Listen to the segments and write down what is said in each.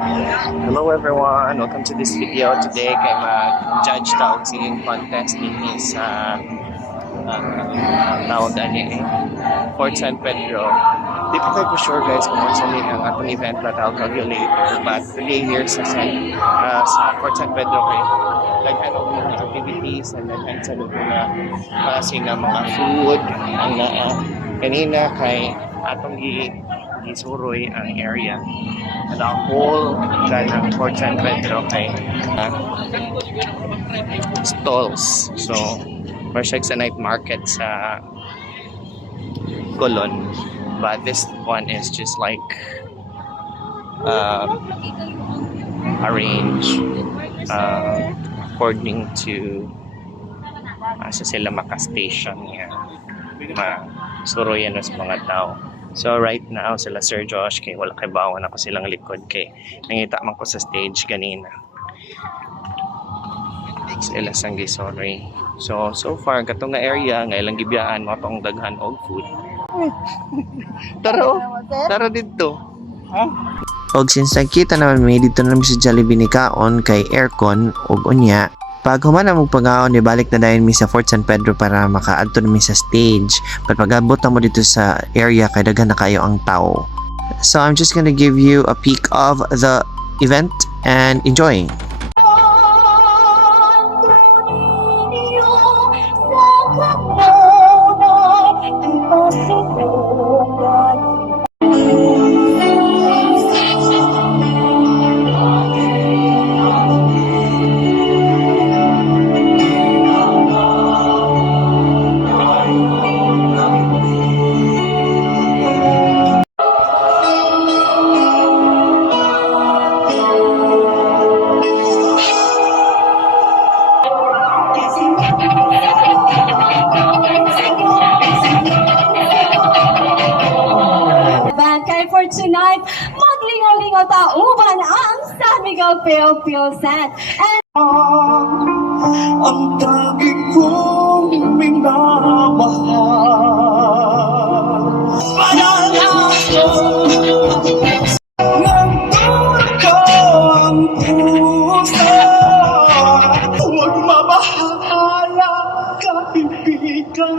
Hello everyone! Welcome to this video. Today kay mag-judge tawag singing contest din sa tawag niya Fort San Pedro. Di pa kayo sure guys kung ano saan ang atong event na tawag kagyo later. But today here sa Fort San Pedro kay naghanap ng mga activities and naghanap sa lugar na klase ng mga food ang kanina kay atong gisuroy ang area the whole ng Fort San Pedro kay stalls. So or siya sa night market sa Colon, but this one is just like arranged according to sa sila maka-station niya masuroyan sa mga tao. So right now sila Sir Josh kay wala kay bawon ako silang likod kay nangita man ko sa stage ganina. Sila sang sorry. So far katong nga area nga ilang gibiyaan mo tong daghan og food. Tara dito. Og since nakita naman may dito na si Jollibee ni kaon kay aircon og unya. Pag humana mong pag-aon, balik na dahil mi sa Fort San Pedro para makaadto mi sa stage. Pag-abot mo dito sa area, kay daghan na kayo ang tao. So I'm just gonna give you a peek of the event and enjoy. For tonight, maglingaw-lingaw tauban ang San Miguel Pio San. And ang tagi kong minamahal nagtulog ka ang puso. Huwag mabahala kaibigan,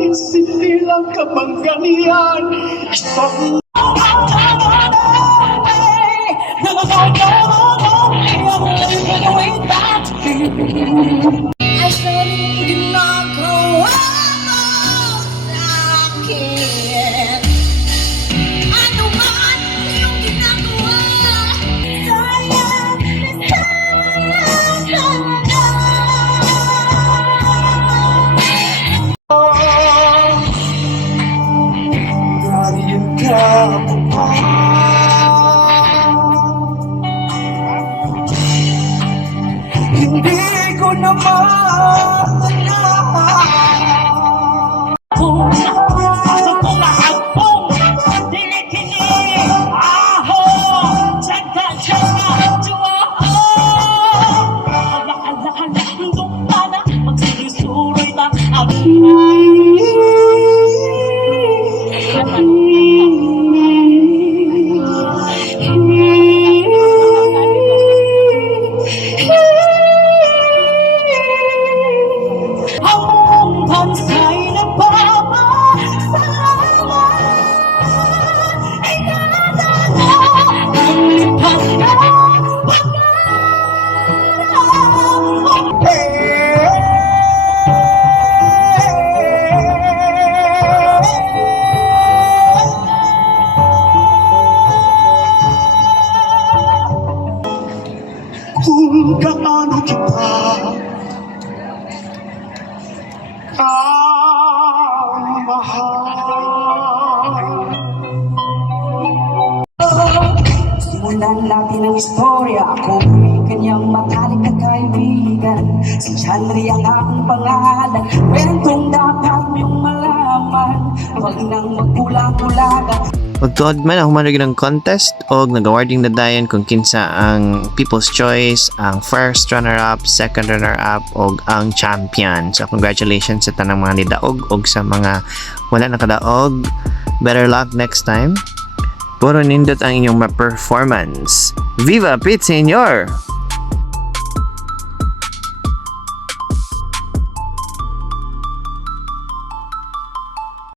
isinilang ka bang ganyan isang ay saling ginagawa mo sa'kin. Ano man yung ginagawa, sayang ganyan ka pa. Hindi ko naman kung gaano kita Simulan natin ang istorya. Ako ay kanyang matalik na kaibigan. Si Henry ang aking pangalan. Kwentong dapat niyong malaman. Huwag nang magkulang-kulagan. Magtuod man ang humanag ng contest o nag-awarding na dayon kung kinsa ang People's Choice, ang first runner-up, second runner-up o ang champion. So congratulations sa tanang mga nidaog o sa mga wala nakadaog. Better luck next time. Puro nindot ang inyong ma-performance. Viva Pete Senior!